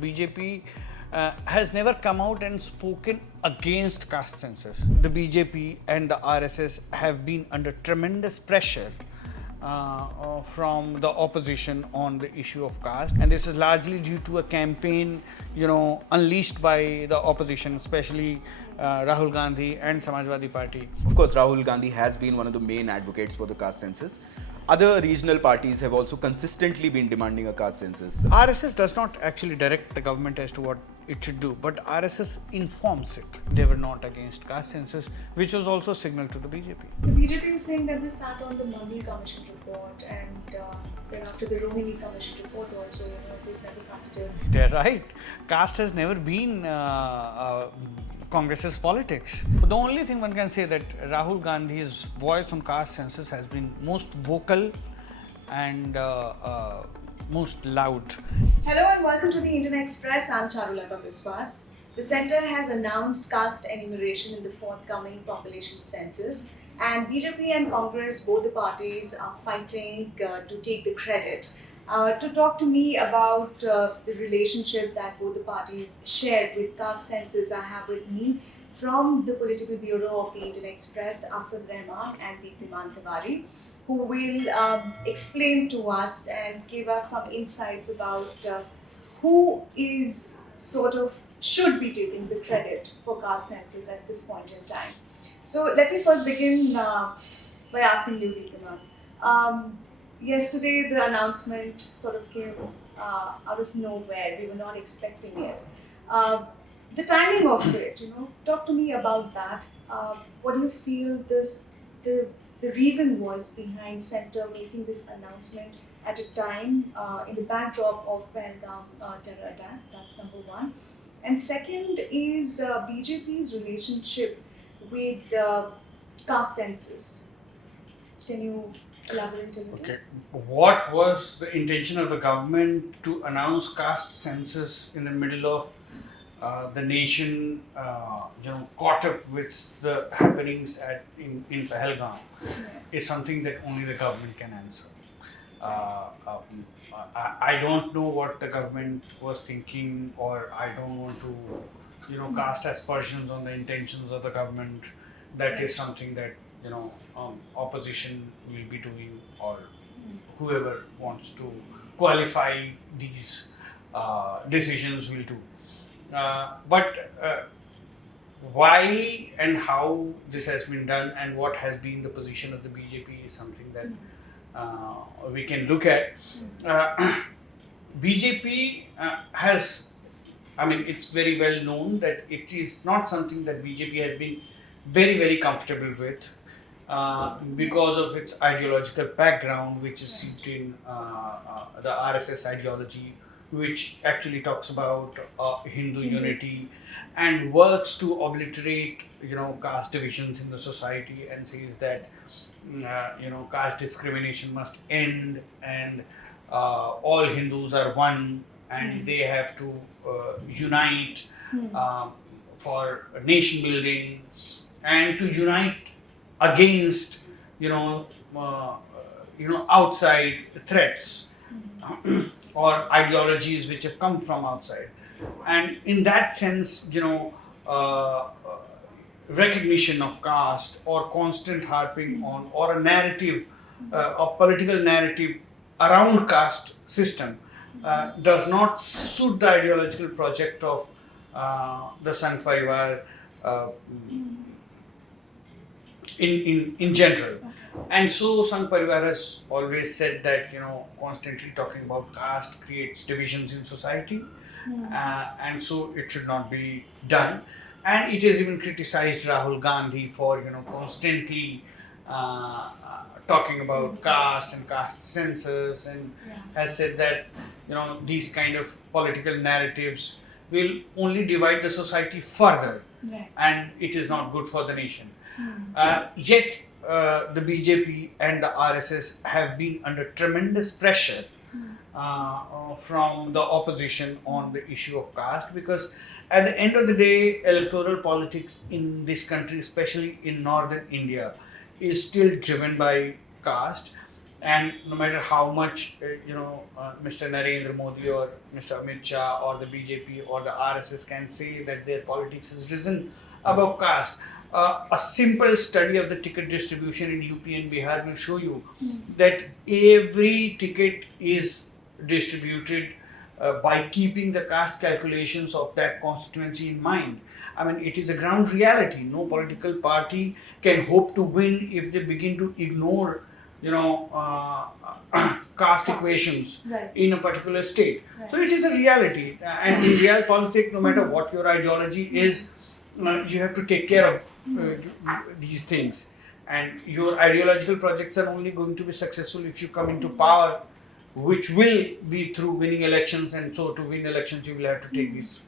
BJP has never come out and spoken against caste census. The BJP and the RSS have been under tremendous pressure from the opposition on the issue of caste, and this is largely due to a campaign, unleashed by the opposition, especially Rahul Gandhi and Samajwadi Party. Of course, Rahul Gandhi has been one of the main advocates for the caste census. Other regional parties have also consistently been demanding a caste census. RSS does not actually direct the government as to what it should do, but RSS informs it. They were not against caste census, which was also signaled to the BJP. The BJP is saying that they sat on the Mandi Commission report, and then after the Rohini Commission report also, it was never considered. They're right. Caste has never been Congress's politics. The only thing one can say that Rahul Gandhi's voice on caste census has been most vocal and most loud. Hello and welcome to the Indian Express. I'm Charulata Biswas. The centre has announced caste enumeration in the forthcoming population census, and BJP and Congress, both the parties, are fighting to take the credit. To talk to me about the relationship that both the parties shared with caste census, I have with me from the Political Bureau of the Indian Express, Asad Rehman and Deeptiman, who will explain to us and give us some insights about who is should be taking the credit for caste census at this point in time. So let me first begin by asking you, Deeptiman. Yesterday, the announcement sort of came out of nowhere. We were not expecting it. The timing of it, talk to me about that. What do you feel the reason was behind Centre making this announcement at a time in the backdrop of Pahalgam terror attack? That's number one. And second is BJP's relationship with caste census. Can you elaborate a little? Okay. What was the intention of the government to announce caste census in the middle of the nation, caught up with the happenings in Pahalgam, is something that only the government can answer. I don't know what the government was thinking, or I don't want to, cast aspersions on the intentions of the government. That is something that opposition will be doing, or whoever wants to qualify these decisions will do. But why and how this has been done and what has been the position of the BJP is something that we can look at. BJP has, it's very well known that it is not something that BJP has been very, very comfortable with because of its ideological background, which is steeped in the RSS ideology, which actually talks about Hindu unity and works to obliterate, caste divisions in the society, and says that, caste discrimination must end, and all Hindus are one, and they have to unite for nation building and to unite against, outside threats or ideologies which have come from outside. And in that sense, recognition of caste or constant harping on, or a narrative, a political narrative around caste system does not suit the ideological project of the Sangh Parivar in general. And so Sangh Parivar has always said that, constantly talking about caste creates divisions in society, and so it should not be done. And it has even criticized Rahul Gandhi for, constantly talking about caste and caste census, and has said that, these kind of political narratives will only divide the society further, and it is not good for the nation. Yet the BJP and the RSS have been under tremendous pressure from the opposition on the issue of caste, because at the end of the day, electoral politics in this country, especially in northern India, is still driven by caste. and no matter how much Mr. Narendra Modi or Mr. Amit Shah or the BJP or the RSS can say that their politics has risen above caste, a simple study of the ticket distribution in UP and Bihar will show you that every ticket is distributed by keeping the caste calculations of that constituency in mind. I mean, it is a ground reality. No political party can hope to win if they begin to ignore, caste equations Right. in a particular state. Right. So it is a reality, and in real politics, no matter what your ideology is, you have to take care of these things. And your ideological projects are only going to be successful if you come into power, which will be through winning elections. And so, to win elections, you will have to take these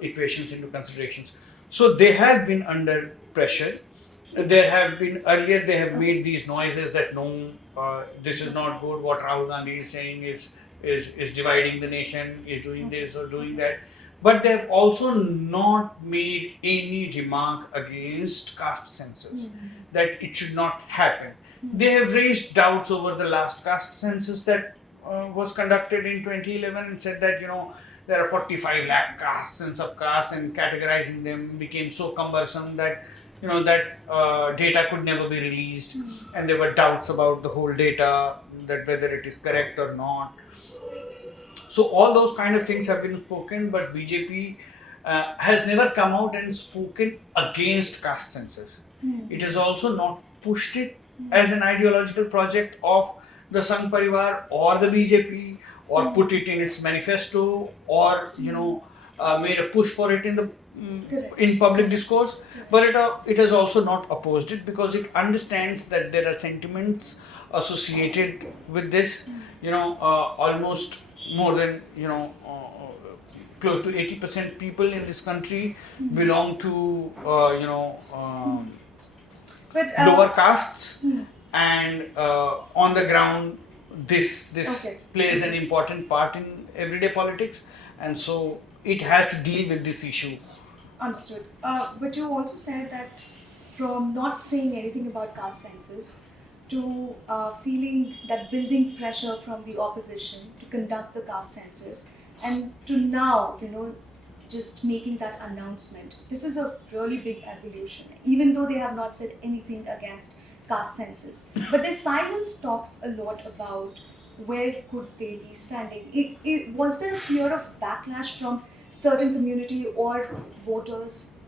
equations into considerations. So they have been under pressure. There have been earlier they have made these noises that no, this is not good. What Rahul Gandhi is saying is dividing the nation, is doing this or doing that. But they have also not made any remark against caste census, that it should not happen. They have raised doubts over the last caste census that was conducted in 2011 and said that there are 45 lakh castes and subcastes, and categorizing them became so cumbersome that data could never be released, and there were doubts about the whole data, that whether it is correct or not. So all those kind of things have been spoken, but BJP has never come out and spoken against caste census. It has also not pushed it as an ideological project of the Sangh Parivar or the BJP, or put it in its manifesto, or made a push for it in the in public discourse. But it has also not opposed it, because it understands that there are sentiments associated with this. Almost more than close to 80% people in this country belong to lower castes, and on the ground this plays an important part in everyday politics, and so it has to deal with this issue. Understood. But you also said that from not saying anything about caste census to feeling that building pressure from the opposition to conduct the caste census, and to now, just making that announcement. This is a really big evolution, even though they have not said anything against caste census. But their silence talks a lot about where could they be standing. Was there a fear of backlash from certain community or voters?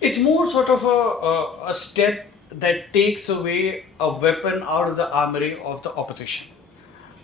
It's more sort of a step that takes away a weapon out of the armory of the opposition.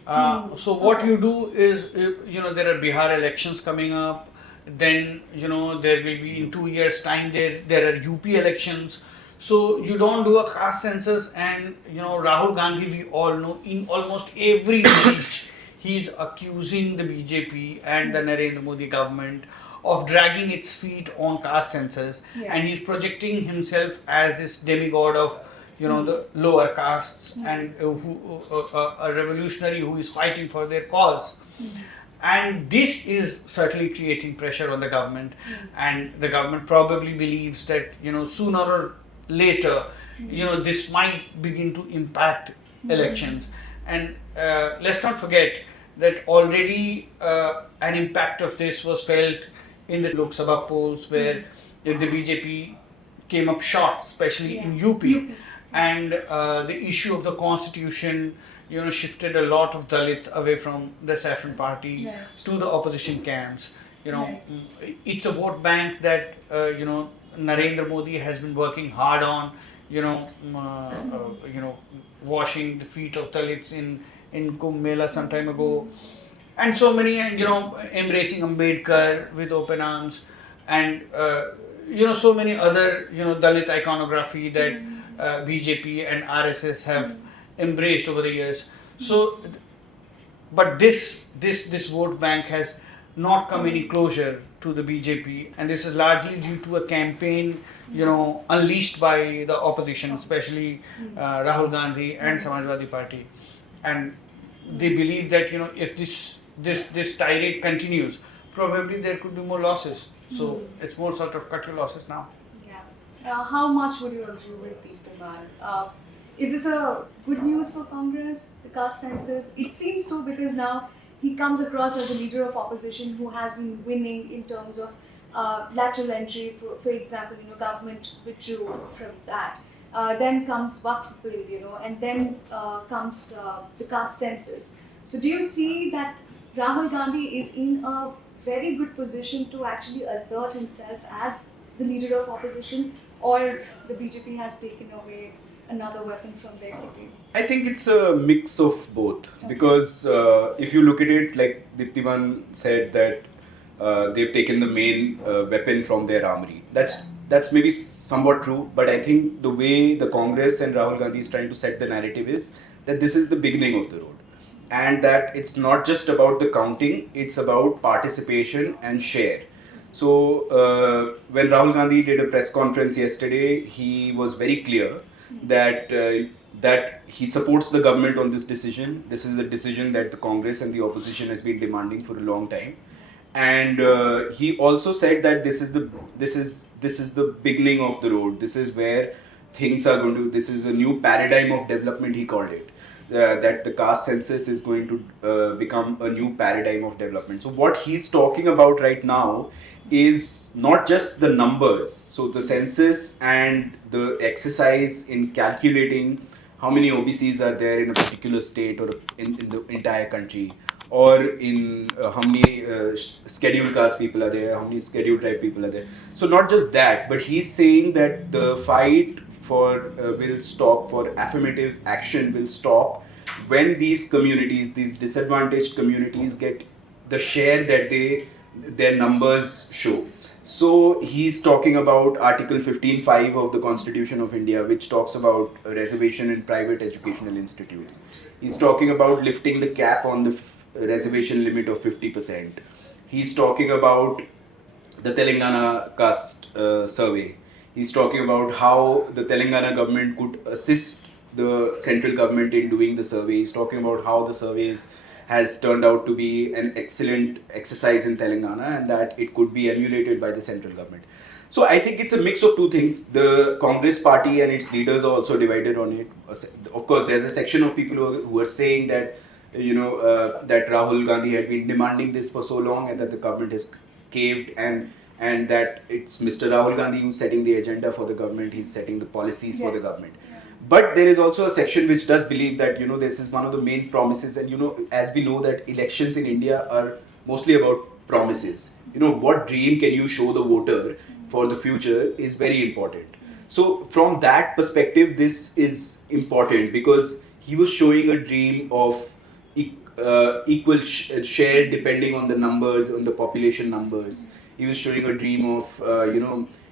So what you do is, there are Bihar elections coming up, then there will be in 2 years time there are UP elections. So you don't do a caste census, and Rahul Gandhi, we all know, in almost every speech he's accusing the BJP and the Narendra Modi government of dragging its feet on caste census, and he's projecting himself as this demigod of the lower castes, and a revolutionary who is fighting for their cause. And this is certainly creating pressure on the government, and the government probably believes that sooner or later this might begin to impact elections. And let's not forget that already an impact of this was felt in the Lok Sabha polls, where the BJP came up short, especially in UP. And the issue of the constitution shifted a lot of Dalits away from the Saffron party to the opposition camps. It's a vote bank that Narendra Modi has been working hard on, washing the feet of Dalits in Kumbh Mela some time ago, and so many, embracing Ambedkar with open arms, and so many other Dalit iconography that BJP and RSS have embraced over the years. So, but this vote bank has not come any closer to the BJP, and this is largely due to a campaign unleashed by the opposition, especially Rahul Gandhi and Samajwadi Party, and they believe that if this tirade continues, probably there could be more losses. So it's more sort of cut your losses now. Yeah. How much would you agree with Deeptiman? Is this a good news for Congress, the caste census? It seems so because now he comes across as a leader of opposition who has been winning in terms of lateral entry. For example, government withdrew from that. Then comes Waqf bill, and then comes the caste census. So do you see that Rahul Gandhi is in a very good position to actually assert himself as the leader of opposition, or the BJP has taken away another weapon from their kitty? I think it's a mix of both because if you look at it, like Deeptiman said that they've taken the main weapon from their armory. That's maybe somewhat true, but I think the way the Congress and Rahul Gandhi is trying to set the narrative is that this is the beginning of the road, and that it's not just about the counting; it's about participation and share. So when Rahul Gandhi did a press conference yesterday, he was very clear that he supports the government on this decision. This is a decision that the Congress and the opposition has been demanding for a long time, and he also said that this is the beginning of the road. This is where things are going to. This is a new paradigm of development. He called it. That the caste census is going to become a new paradigm of development. So what he's talking about right now is not just the numbers. So the census and the exercise in calculating how many OBCs are there in a particular state or in the entire country, or in how many scheduled caste people are there, how many scheduled tribe people are there. So not just that, but he's saying that the fight will stop, for affirmative action will stop when these communities, these disadvantaged communities, get the share that their numbers show. So he's talking about Article 15(5) of the Constitution of India, which talks about a reservation in private educational institutes. He's talking about lifting the cap on the reservation limit of 50%. He's talking about the Telangana caste survey. He's talking about how the Telangana government could assist the central government in doing the survey. He's talking about how the surveys has turned out to be an excellent exercise in Telangana and that it could be emulated by the central government. So I think it's a mix of two things. The Congress party and its leaders are also divided on it. Of course, there's a section of people who are saying that that Rahul Gandhi had been demanding this for so long and that the government has caved, and that it's Mr. Rahul Gandhi who's setting the agenda for the government, he's setting the policies for the government. But there is also a section which does believe that this is one of the main promises, and as we know that elections in India are mostly about promises. What dream can you show the voter for the future is very important. So from that perspective, this is important because he was showing a dream of equal share depending on the numbers, on the population numbers. He was showing a dream of,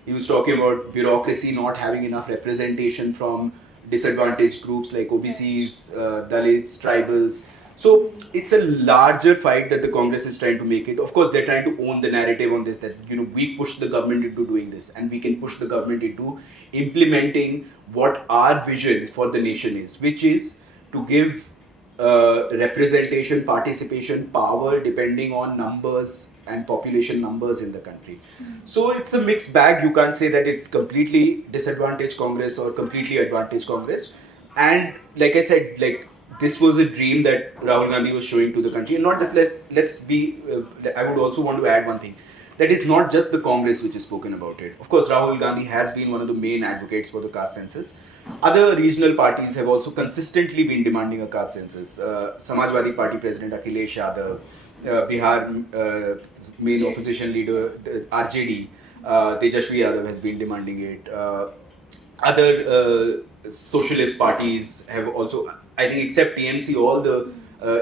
he was talking about bureaucracy not having enough representation from disadvantaged groups like OBCs, Dalits, tribals. So it's a larger fight that the Congress is trying to make it. Of course, they're trying to own the narrative on this, that we push the government into doing this, and we can push the government into implementing what our vision for the nation is, which is to give representation, participation, power depending on numbers and population numbers in the country. So it's a mixed bag. You can't say that it's completely disadvantaged Congress or completely advantaged Congress. And like I said, this was a dream that Rahul Gandhi was showing to the country. And not just let's be, I would also want to add one thing. That is not just the Congress which has spoken about it. Of course, Rahul Gandhi has been one of the main advocates for the caste census. Other regional parties have also consistently been demanding a caste census. Samajwadi Party President Akhilesh Yadav, Bihar main opposition leader RJD, Tejashwi Yadav has been demanding it. Other socialist parties have also, I think except TMC, all the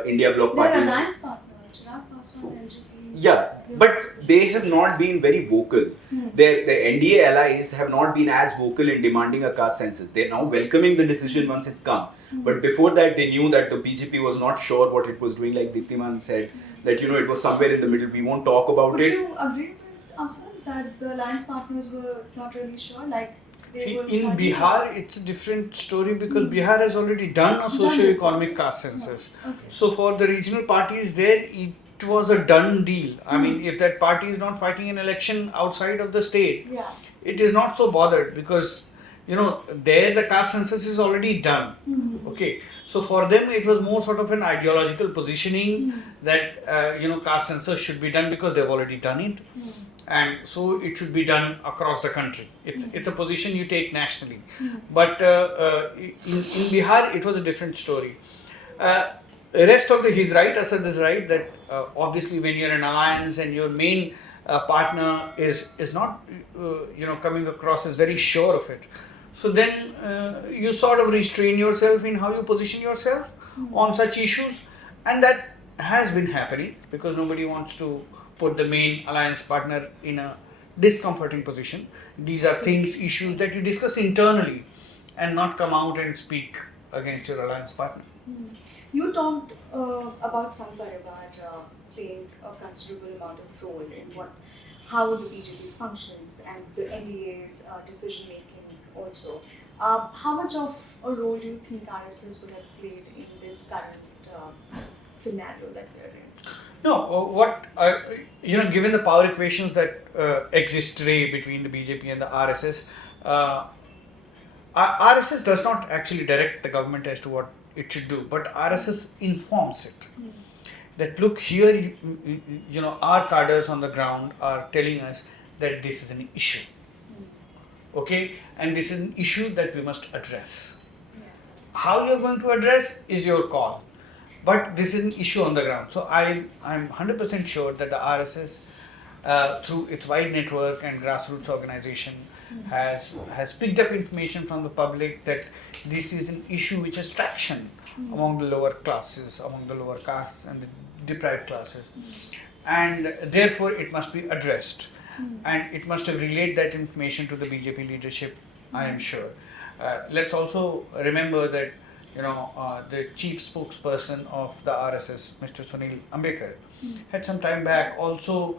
India bloc parties. They're alliance partner, Chirag Paswan and LJP. Yeah, but they have not been very vocal. The NDA allies have not been as vocal in demanding a caste census. They're now welcoming the decision once it's come. But before that, they knew that the BJP was not sure what it was doing. Like Deeptiman said, that it was somewhere in the middle. We won't talk about Would it. you agree with Asad that the alliance partners were not really sure? In Bihar, it's a different story because Bihar has already done a socio-economic caste census. Okay. So for the regional parties there, it was a done deal. I mean, if that party is not fighting an election outside of the state, it is not so bothered because there the caste census is already done. Okay, so for them it was more sort of an ideological positioning that caste census should be done because they've already done it, and so it should be done across the country. It's a position you take nationally, but in Bihar it was a different story. Rest of he's right, Asad is right that obviously when you're in alliance and your main partner is not coming across as very sure of it, so then you sort of restrain yourself in how you position yourself on such issues, and that has been happening because nobody wants to put the main alliance partner in a discomforting position. These are issues that you discuss internally and not come out and speak against your alliance partner. You talked about Sangh Parivar playing a considerable amount of role in how the BJP functions and the NDA's decision making also. How much of a role do you think RSS would have played in this current scenario that we are in? No, given the power equations that exist today between the BJP and the RSS, RSS does not actually direct the government as to what it should do, but RSS informs it. That look here, our cadres on the ground are telling us that this is an issue. Okay, and this is an issue that we must address. How you're going to address is your call, but this is an issue on the ground. So I'm 100% sure that the RSS, through its wide network and grassroots organization, has picked up information from the public that this is an issue which has traction among the lower classes, among the lower castes and the deprived classes, and therefore it must be addressed, and it must have relayed that information to the BJP leadership, I am sure. Let's also remember that the chief spokesperson of the RSS, Mr. Sunil Ambekar, had some time back also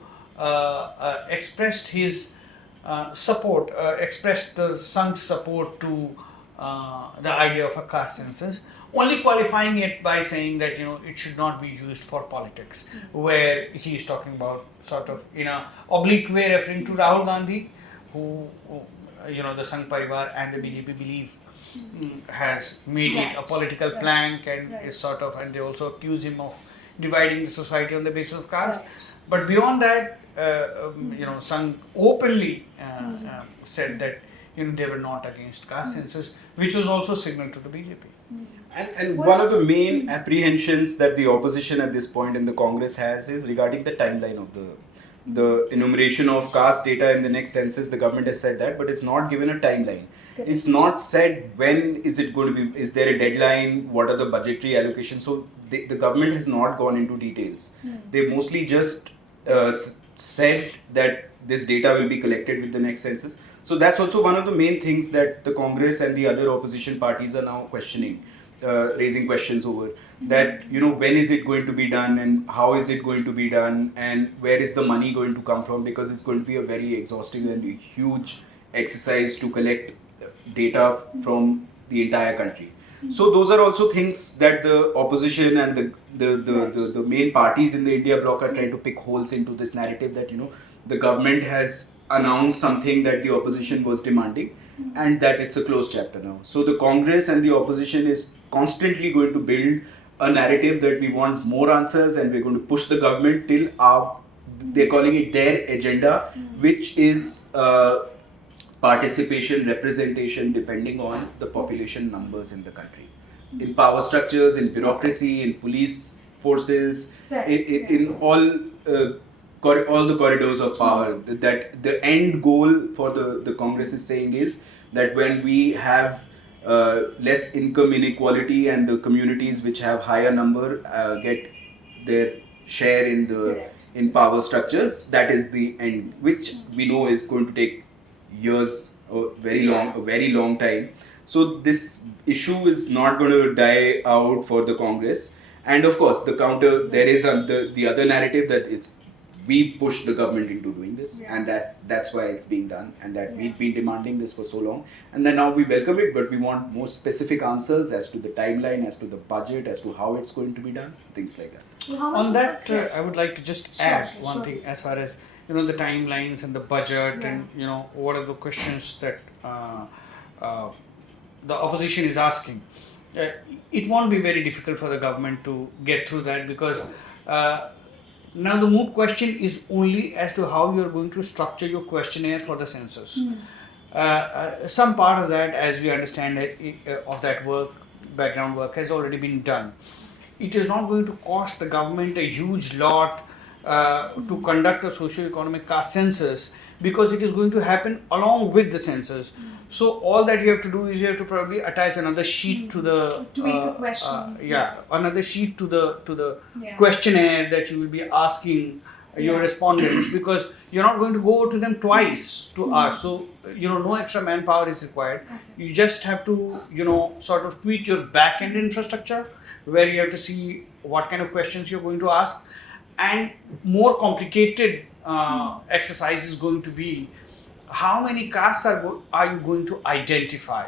expressed his support, expressed the Sangh's support to the idea of a caste census, only qualifying it by saying that it should not be used for politics, where he is talking about sort of in a oblique way referring to Rahul Gandhi, who the Sangh Parivar and the BJP believe has made it a political plank and is sort of, and they also accuse him of dividing the society on the basis of caste. But beyond that, Sangh openly said that they were not against caste census, which was also signaled to the BJP. And one of the main apprehensions that the opposition at this point in the Congress has is regarding the timeline of the enumeration of caste data in the next census. The government has said that, but it's not given a timeline. It's not said when is it going to be, is there a deadline, what are the budgetary allocations. So the government has not gone into details. They mostly just said that this data will be collected with the next census. So that's also one of the main things that the Congress and the other opposition parties are now questioning, raising questions over. That when is it going to be done and how is it going to be done and where is the money going to come from, because it's going to be a very exhaustive and a huge exercise to collect data from the entire country. So those are also things that the opposition and the main parties in the India bloc are trying to pick holes into this narrative that the government has announced something that the opposition was demanding and that it's a closed chapter now. So the Congress and the opposition is constantly going to build a narrative that we want more answers and we're going to push the government till they're calling it their agenda, which is participation, representation depending on the population numbers in the country. In power structures, in bureaucracy, in police forces, in all the corridors of power. That the end goal for the Congress is saying is that when we have less income inequality and the communities which have higher number get their share in power structures, that is the end, which we know is going to take years, a very long time. So this issue is not going to die out for the Congress. And of course, the counter, there is the other narrative that it's we pushed the government into doing this, and that's why it's being done, and that we've been demanding this for so long, and then now we welcome it, but we want more specific answers as to the timeline, as to the budget, as to how it's going to be done, things like that. On that, I would like to just add one thing as far as the timelines and the budget and what are the questions that uh, the opposition is asking, uh, it won't be very difficult for the government to get through that, because uh, now the moot question is only as to how you are going to structure your questionnaire for the census. Some part of that, as we understand it, of that work, background work, has already been done. It is not going to cost the government a huge lot to conduct a socio-economic caste census, because it is going to happen along with the census. So all that you have to do is you have to probably attach another sheet to the Tweak the question. another sheet to the Yeah. questionnaire that you will be asking your Yeah. respondents, because you're not going to go to them twice to ask. So no extra manpower is required. Okay. You just have to sort of tweak your back end infrastructure, where you have to see what kind of questions you're going to ask, and more complicated exercise is going to be how many castes are you going to identify.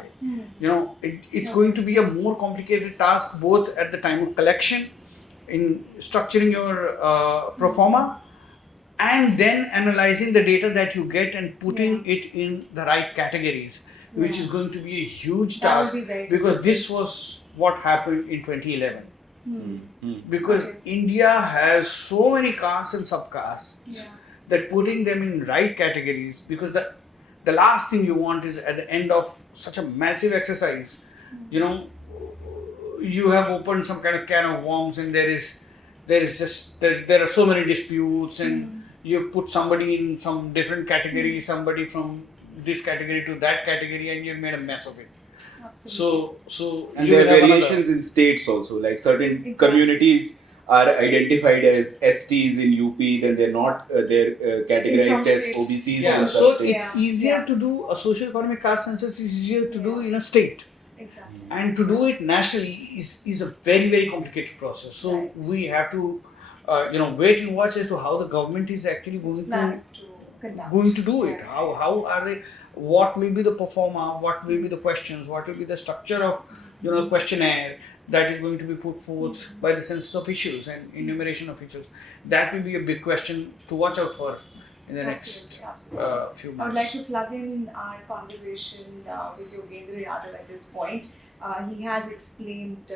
It's going to be a more complicated task, both at the time of collection, in structuring your pro forma, and then analyzing the data that you get and putting it in the right categories, which is going to be a huge That would task, be very because this was what happened in 2011. Because Okay. India has so many castes and subcastes Yeah. that putting them in right categories, because the last thing you want is at the end of such a massive exercise, you have opened some kind of can of worms, and there are so many disputes, and you put somebody in some different category, somebody from this category to that category, and you've made a mess of it. Absolutely. So And you there will are have variations in states also. Like certain Exactly. communities are identified as STs in UP, then they're not. They're In categorized some as states. OBCs Yeah, in so such states. it's easier Yeah. to do a socio-economic caste census is easier to do Yeah. in a state, Exactly. and to do it nationally is a very very complicated process. So Right. we have to wait and watch as to how the government is actually It's going to planned to conduct. do it. Right. How are they? What will be the performer? What will be the questions? What will be the structure of questionnaire that is going to be put forth by the census officials and enumeration officials? That will be a big question to watch out for in the next Absolutely. few I would months. like to plug in our conversation with Yogendra Yadav at this point. He has explained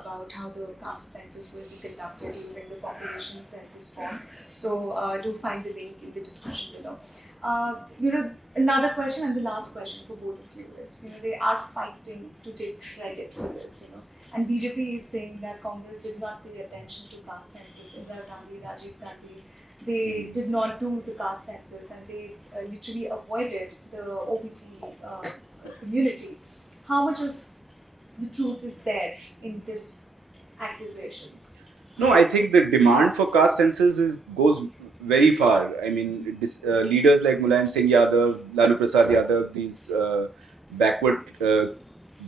about how the caste census will be conducted using the population census form. So do find the link in the description below. Another question and the last question for both of you is, they are fighting to take credit for this, and BJP is saying that Congress did not pay attention to caste census. Indira Gandhi, Rajiv Gandhi, they did not do the caste census, and they literally avoided the OBC community. How much of the truth is there in this accusation? No, I think the demand for caste census goes very far. I mean, leaders like Mulayam Singh Yadav, Lalu Prasad Yadav, these backward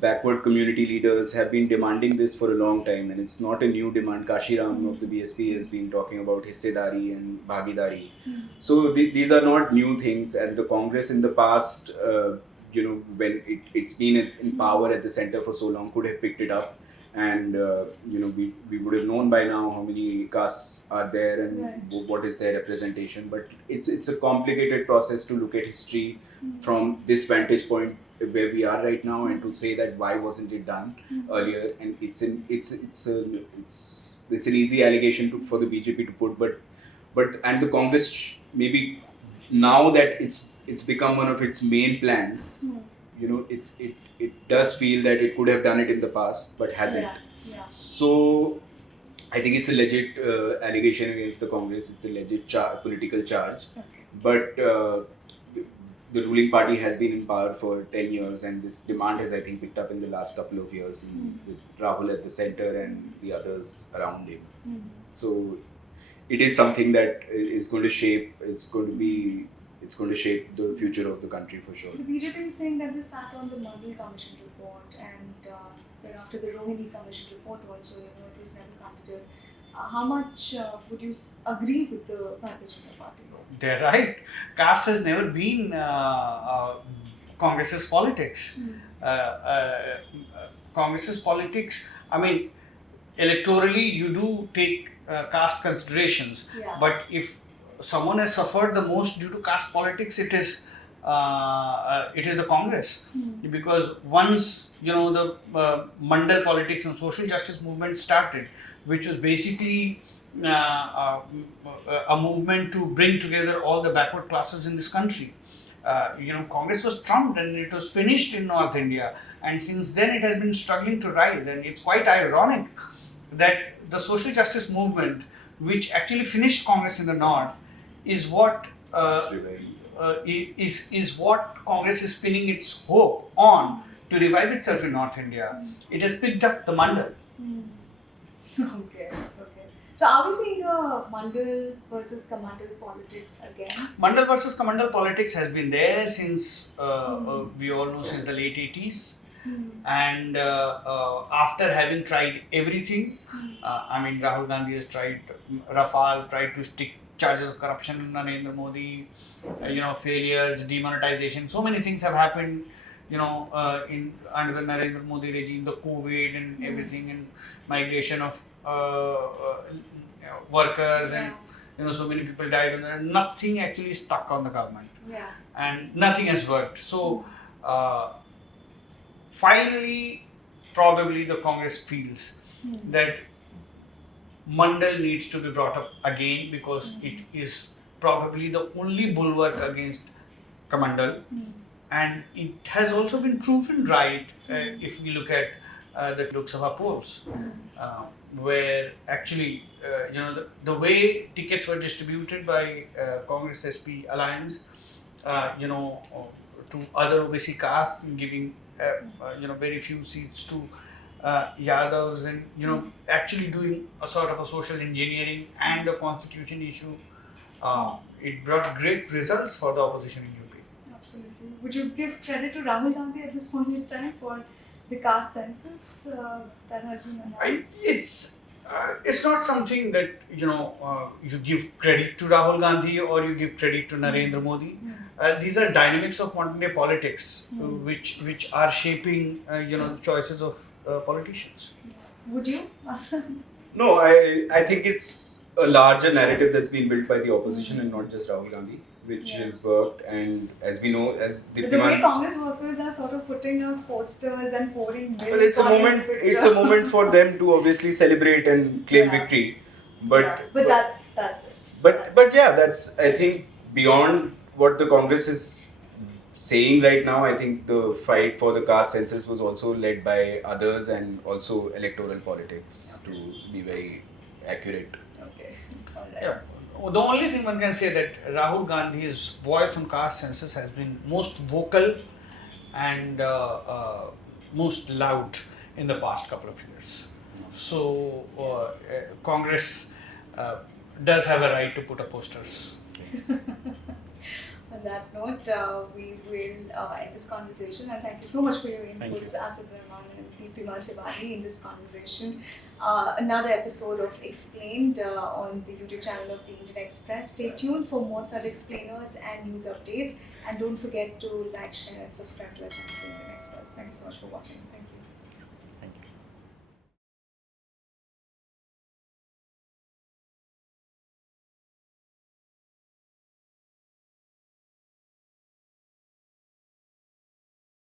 backward community leaders have been demanding this for a long time, and it's not a new demand. Kashi Ram of the BSP has been talking about hissedari and bhagidari. So these are not new things, and the Congress in the past, when it's been in power at the center for so long, could have picked it up. And we would have known by now how many castes are there and Right. what is their representation. But it's a complicated process to look at history from this vantage point where we are right now, and to say that why wasn't it done earlier. And it's an easy allegation for the BJP to put, but the Congress maybe now that it's become one of its main plans. It does feel that it could have done it in the past, but hasn't. Yeah. So I think it's a legit allegation against the Congress. It's a legit political charge. Okay. But the ruling party has been in power for 10 years, and this demand has, I think, picked up in the last couple of years with Rahul at the center and the others around him. So it is something that is going to shape. It's going to shape the future of the country for sure. The BJP is saying that they sat on the Mandal Commission report, and then after the Rohini Commission report also, it was never considered. How much would you agree with the Bharatiya Janata Party? They're right. Caste has never been Congress's politics. Congress's politics, I mean, electorally you do take caste considerations, Yeah. but if someone has suffered the most due to caste politics, it is it is the Congress, because once the Mandal politics and social justice movement started, which was basically a movement to bring together all the backward classes in this country. Congress was trumped and it was finished in North India, and since then it has been struggling to rise. And it's quite ironic that the social justice movement, which actually finished Congress in the North, is what is what Congress is pinning its hope on to revive itself in North India. It has picked up the Mandal. Okay. So are we seeing a Mandal versus Kamandal politics again? Mandal versus Kamandal politics has been there since, we all know, since the late 80s. And after having tried everything, Rahul Gandhi has tried Rafale, tried to stick charges of corruption, Narendra Modi, failures, demonetization, so many things have happened, in under the Narendra Modi regime, the COVID and everything, and migration of workers, and so many people died, and nothing actually stuck on the government, and nothing has worked. So finally, probably the Congress feels that Mandal needs to be brought up again, because it is probably the only bulwark against Kamandal, and it has also been proven right if we look at the Lok Sabha polls, where actually the way tickets were distributed by Congress SP alliance, to other OBC castes, giving very few seats to Yadavs, and actually doing a sort of a social engineering and the constitution issue, it brought great results for the opposition in UP. Absolutely. Would you give credit to Rahul Gandhi at this point in time for the caste census that has been announced? It's not something that you give credit to Rahul Gandhi or you give credit to Narendra Modi. These are dynamics of modern day politics, which are shaping the choices of politicians. Would you, Asad? No, I think it's a larger narrative that's been built by the opposition and not just Rahul Gandhi, which has worked. And as we know, as The way Deeptiman, Congress workers are sort of putting up posters and pouring milk. well, it's a on his moment. picture. It's a moment for them to obviously celebrate and claim Yeah. victory. But that's it. But yeah, that's, I think, beyond what the Congress is saying right now. I think the fight for the caste census was also led by others, and also electoral politics, to be very accurate. Okay. All right. Yeah. The only thing one can say that Rahul Gandhi's voice on caste census has been most vocal and most loud in the past couple of years. So Congress does have a right to put up posters. On that note, we will end this conversation, and thank you so much for your inputs, Asad Rehman and Deeptiman in this conversation. Another episode of Explained on the YouTube channel of the Indian Express. Stay tuned for more such explainers and news updates, and don't forget to like, share and subscribe to our channel, the Indian Express. Thank you so much for watching. Thank you.